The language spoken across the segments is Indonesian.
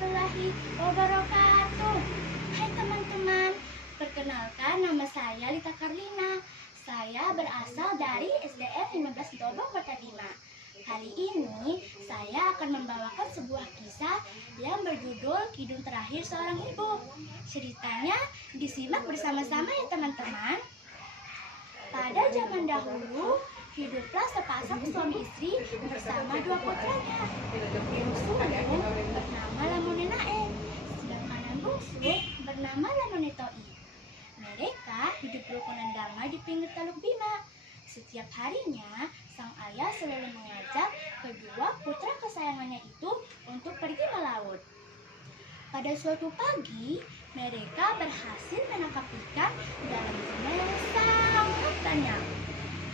warahmatullahi wabarakatuh. Hai teman-teman, perkenalkan nama saya Lita Karlina. Saya berasal dari SDN 15 Dobong Kota Bima. Kali ini saya akan membawakan sebuah kisah yang berjudul Kidung Terakhir Seorang Ibu. Ceritanya disimak bersama-sama ya teman-teman. Pada zaman dahulu, hiduplah sepasang suami istri bersama dua putranya. Yang sulung bernama Lamonenae, sedangkan yang bungsu bernama Lamonetoi. Mereka hidup rukun dan damai di pinggir Teluk Bima. Setiap harinya, sang ayah selalu mengajak kedua putra kesayangannya itu untuk pergi melaut. Pada suatu pagi, mereka berhasil menangkap ikan dalam jumlah yang sangat banyak.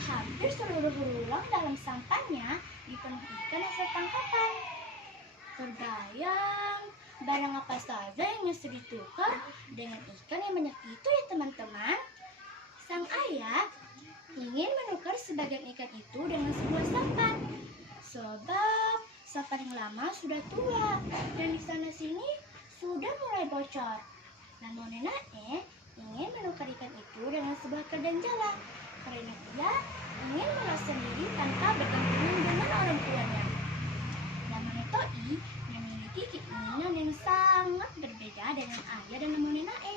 Hampir seluruh belulang dalam sampannya dipenuhi ikan hasil tangkapan. Terbayang, barang apa saja yang bisa ditukar dengan ikan yang banyak itu ya teman-teman? Sang ayah ingin menukar sebagian ikan itu dengan sebuah sampan. Sebab sampan yang lama sudah tua dan di sana sini sudah mulai bocor. Namun neneknya ingin menukar ikan itu dengan sebuah keranjang jala karena ia ingin melas sendiri tanpa bergantungan dengan orang tuanya. Lamonetoi memiliki keinginan yang sangat berbeda dengan ayah dan Lamonenae.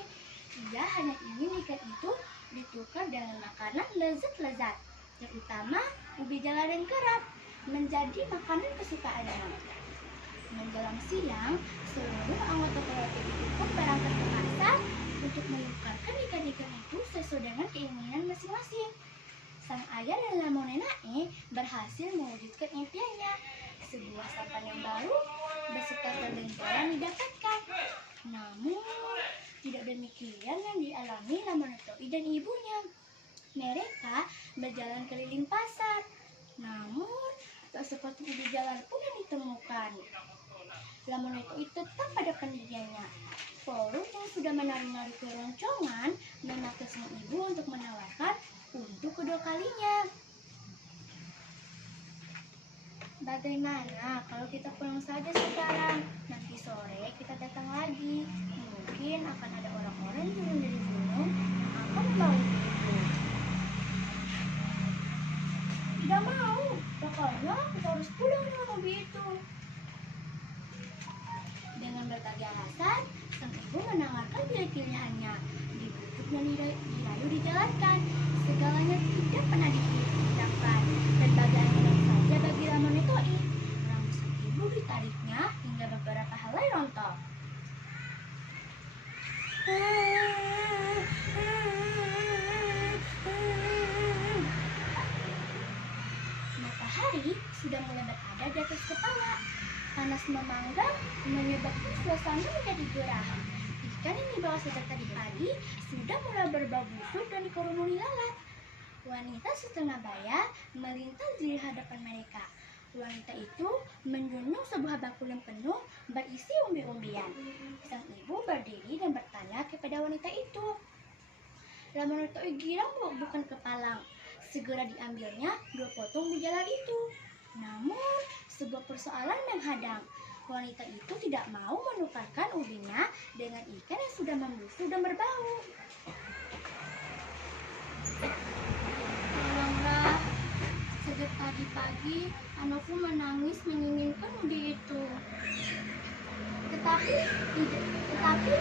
Ia hanya ingin ikan itu ditukar dengan makanan lezat-lezat, yang utama ubi jala dan kerap, menjadi makanan kesukaannya. Menjelang siang, seluruh anggota keluarga itu pun berangkat ke pasar untuk menukarkan ikan-ikan itu sesuai dengan keinginan masing-masing. Sang ayah dan Lamonenae berhasil mewujudkan impiannya. Sebuah sampan yang baru beserta keranjang didapatkan. Namun, tidak demikian yang dialami Lamonetoi dan ibunya. Mereka berjalan keliling pasar. Namun, tak seperti di jalan pun yang ditemukan. Lamonetoi tetap pada pendiriannya. Poluk yang sudah menari-nari keroncongan memaksa sang ibu untuk menawarkan untuk kedua kalinya. Bagaimana kalau kita pulang saja sekarang? Nanti sore kita datang lagi. Mungkin akan ada orang-orang turun dari gunung yang akan membawa ibu. Tidak mau, pokoknya kita harus pulang dengan mobil itu. Dengan berbagai alasan, sang ibu menawarkan pilih-pilihannya. Dibujuk dan dirayu dijalankan. Segalanya tidak pernah dipikirkan. Dan bagaimana saja bagi Lamonetoi. Rambut sang ibu ditariknya hingga beberapa helai rontok. Matahari sudah mulai berada di atas kepala. Panas memanggang menyebabkan suasana menjadi gerah. Ikan yang dibawa sejak tadi pagi sudah mulai berbau busuk dan dikerumuni lalat. Wanita setengah baya melintas di hadapan mereka. Wanita itu menjunjung sebuah bakul yang penuh berisi umbi-umbian. Sang ibu berdiri dan bertanya kepada wanita itu. Lamonetoi girang bukan kepalang. Segera diambilnya 2 potong umbi jalar itu. Namun, sebuah persoalan menghadang. Wanita itu tidak mau menukarkan ubinya dengan ikan yang sudah membusuk dan berbau. Tolonglah, sejak tadi pagi anakku menangis menginginkan ubi itu. Tetapi ikan ini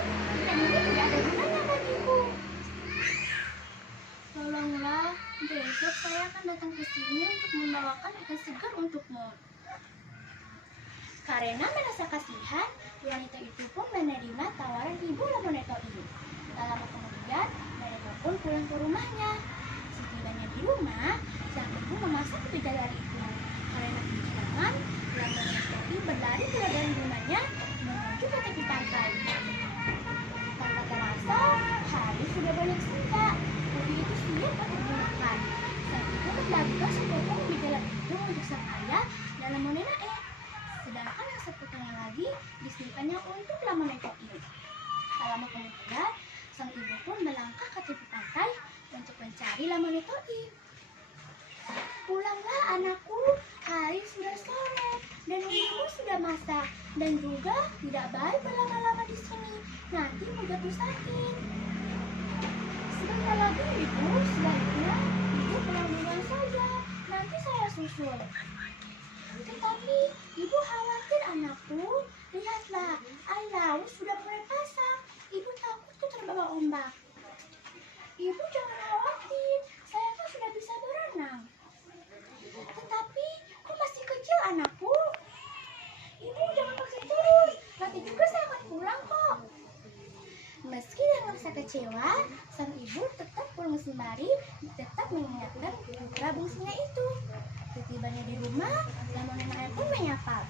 tidak ada gunanya bagiku. Tolonglah, besok saya akan datang ke sini untuk membawakan ikan segar untukmu. Karena merasa kasihan, wanita itu pun menerima tawaran ibu Lamonetoi. Tak lama kemudian, mereka pun pulang ke rumahnya. Setibanya di rumah, sang ibu memasak ubi jalar itu. Karena kegirangan, Lamonetoi berlari keluar dari rumahnya menuju ke tepi pantai. Tanpa terasa, hari sudah banyak senja. Ubi itu siap untuk dimakan. Sang ibu membagikan sepotong ubi jalar itu untuk sang ayah dan Lamonenae. Sedangkan yang sepotongnya lagi disimpannya untuk Lamonetoi. Tak lama kemudian, sang ibu pun melangkah ke tepi pantai untuk mencari Lamonetoi. Pulanglah anakku, Hari sudah sore dan ibu sudah masak dan juga tidak baik berlama-lama di sini. Nanti mau jatuh sakit. Sebentar lagi ibu, sebaiknya ibu pulang duluan saja. Nanti saya susul. Tetapi ibu khawatir anakku. Lihatlah, air laut sudah mulai pasang. Ibu takut terbawa ombak. Ibu jangan khawatir, saya kan sudah bisa berenang. Tetapi kok masih kecil anakku? Ibu jangan paksa terus, nanti juga saya akan pulang kok. Meski dengan rasa kecewa, sang ibu tetap pulang sembari tetap mengingatkan putra bungsunya itu. Setibanya di rumah, Lamonena Air pun menyapa.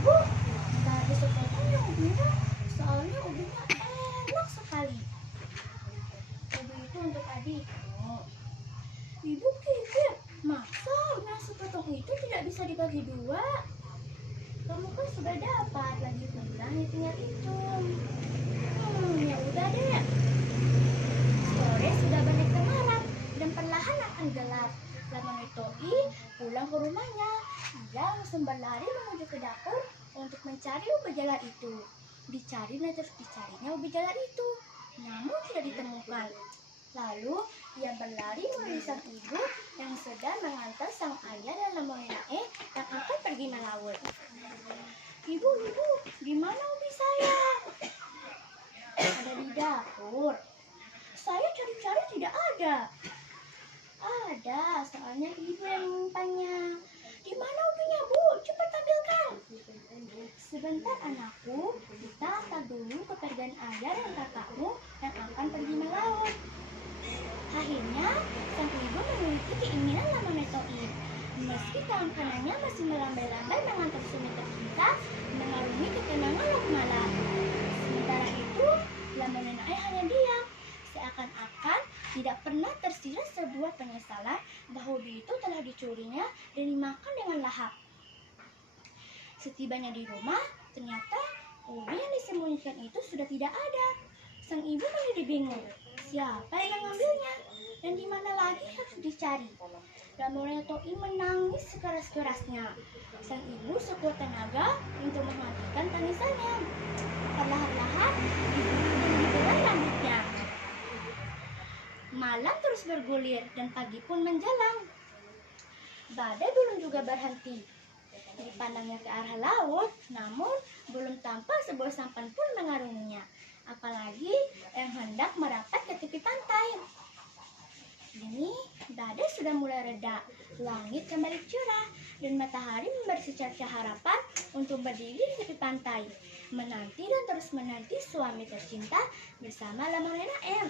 Ibu, kita besok potong yang ubinya, soalnya ubinya enak sekali. Ubi itu untuk adik. Ibu pikir, masa nasi potong itu tidak bisa dibagi dua? Kamu kan sudah dapat lagi pula tinggal itu. Ya udah deh. Sore sudah banyak temaram dan perlahan akan gelap. Lama Toi pulang ke rumahnya. Ia langsung berlari menuju ke dapur untuk mencari ubi jalar itu. Dicari dan terus dicarinya ubi jalar itu, namun tidak ditemukan. Lalu ia berlari menuju sang ibu yang sedang mengantar sang ayah dan Lamonena yang akan pergi melaut. Ibu, di mana ubi saya? Ada di dapur. Saya cari-cari tidak ada. Ada, soalnya ibu yang menyimpannya. Di mana ubinya, Bu? Cepat tampilkan. Sebentar anakku, kita antar dulu kepergian ayah dan kakakmu yang akan pergi melaut. Akhirnya, sang ibu memiliki keinginan Lamonena Toi. Meski tangan kanannya masih melambai-lambai mengantar suami tercinta mengarungi ketenangan laut malam. Sementara itu, Lamonena hanya diam, seakan-akan tidak pernah tersirat sebuah penyesalan bahwa ubi itu telah dicurinya dan dimakan dengan lahap. Setibanya di rumah, ternyata ubi yang disembunyikan itu sudah tidak ada. Sang ibu menjadi bingung, siapa yang mengambilnya dan di mana lagi harus dicari. Lamonena Toi menangis sekeras-kerasnya. Sang ibu sekuat tenaga untuk menghentikan tangisannya. Perlahan-lahan dibelai rambutnya. Malam terus bergulir dan pagi pun menjelang. Badai belum juga berhenti. Dipandangnya ke arah laut, namun belum tampak sebuah sampan pun mengarunginya. Apalagi yang hendak merapat ke tepi pantai. Kini badai sudah mulai reda, langit kembali cerah, dan matahari memberi secercah harapan untuk berdiri di tepi pantai, menanti dan terus menanti suami tercinta bersama Lamonena M.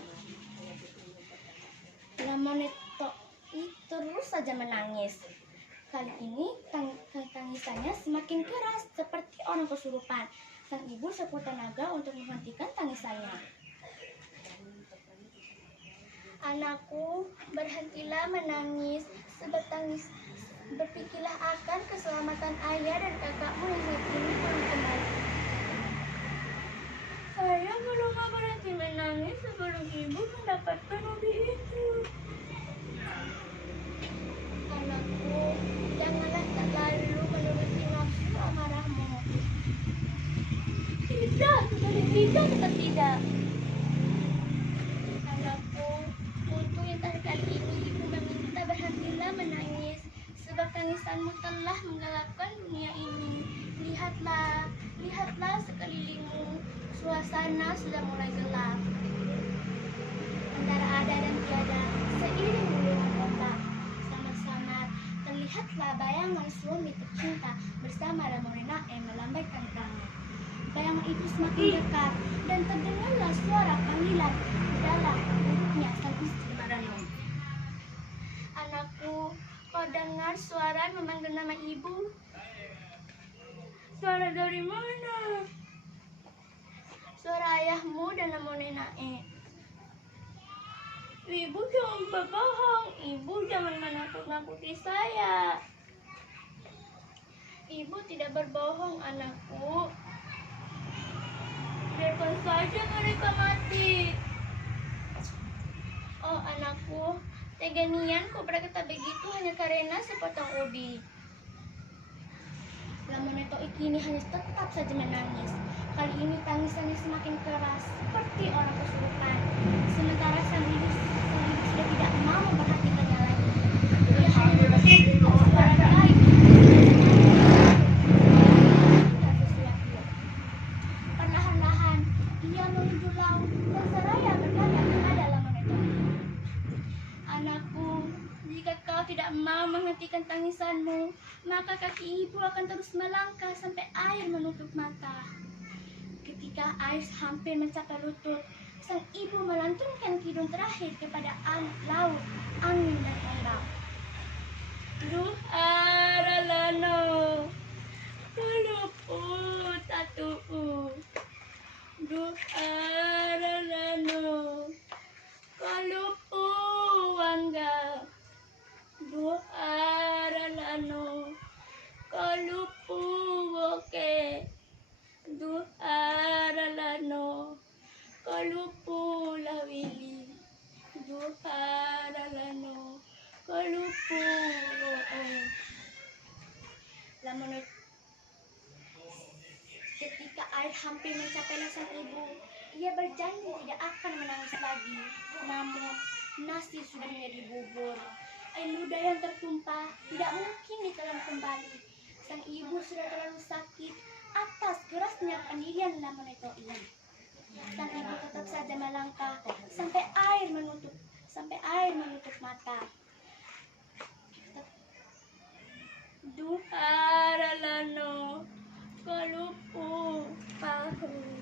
Lamonena Toi terus saja menangis. Kali ini tangisannya semakin keras seperti orang kesurupan. Sang ibu sekuat tenaga untuk menghentikan tangisannya. Anakku, berhentilah menangis, bertangis, berpikirlah akan keselamatan ayah dan kakakmu yang saat ini belum kembali. Saya belum mau berhenti menangis sebelum ibu mendapatkan ubi itu. Anakku, janganlah terlalu menuruti nafsu amarahmu. Tidak, tidak. Anakku, untuk yang kali ini ibu meminta berhentilah menangis, sebab tangisanmu telah menggelapkan dunia ini. Lihatlah sekelilingmu, suasana sudah mulai gelap. Antara ada dan tiada, seiring gulungan ombak, samar-samar terlihatlah bayangan suami tercinta bersama Lamonena yang melambaikan tangan. Bayangan itu semakin dekat dan terdengarlah suara panggilan dalam mulutnya sang istri merenung. Anakku, kau dengar suara memanggil nama ibu? Suara dari mana? Suara ayahmu dan Lamonena. Ibu jangan berbohong. Ibu jangan menakut-nakuti saya. Ibu tidak berbohong, anakku. Biarkan saja mereka mati. Oh anakku, Teganian kok berkata begitu hanya karena sepotong ubi. Lamun Neto kini hanya tetap saja menangis. Kali ini tangisannya semakin keras, seperti orang kesurupan. Sementara sang ibu sudah tidak mau memperhatikannya lagi. Ia hanya mendengar suara gaib. Sesuatu. Perlahan-lahan, ia menuju laut dan seraya berkata kepada Lamun Neto, "Anakku, jika kau tidak mau menghentikan tangisanmu, maka kaki ibu akan terus melangkah sampai air menutup mata." Ketika air hampir mencapai lutut, sang ibu melantunkan kidung terakhir kepada laut, angin, dan ombak. Duh aralano, kuluput atu'u. Duh aralano, kalupu wangga. Duh aralano, kalupu woke. Duh aralano, kalupu lawili. Duh aralano, kalupu woke. Lamun ketika air hampir mencapai sang ibu, ia berjanji tidak akan menangis lagi. Namun nasi sudah menjadi bubur. Air ludah yang tertumpah tidak mungkin ditelan kembali. Sang ibu sudah terlalu sakit atas kerasnya pendirian Lamun Neto ini. Sang ibu tetap saja melangkah sampai air menutup mata. Duh aralano, kalupu pahu.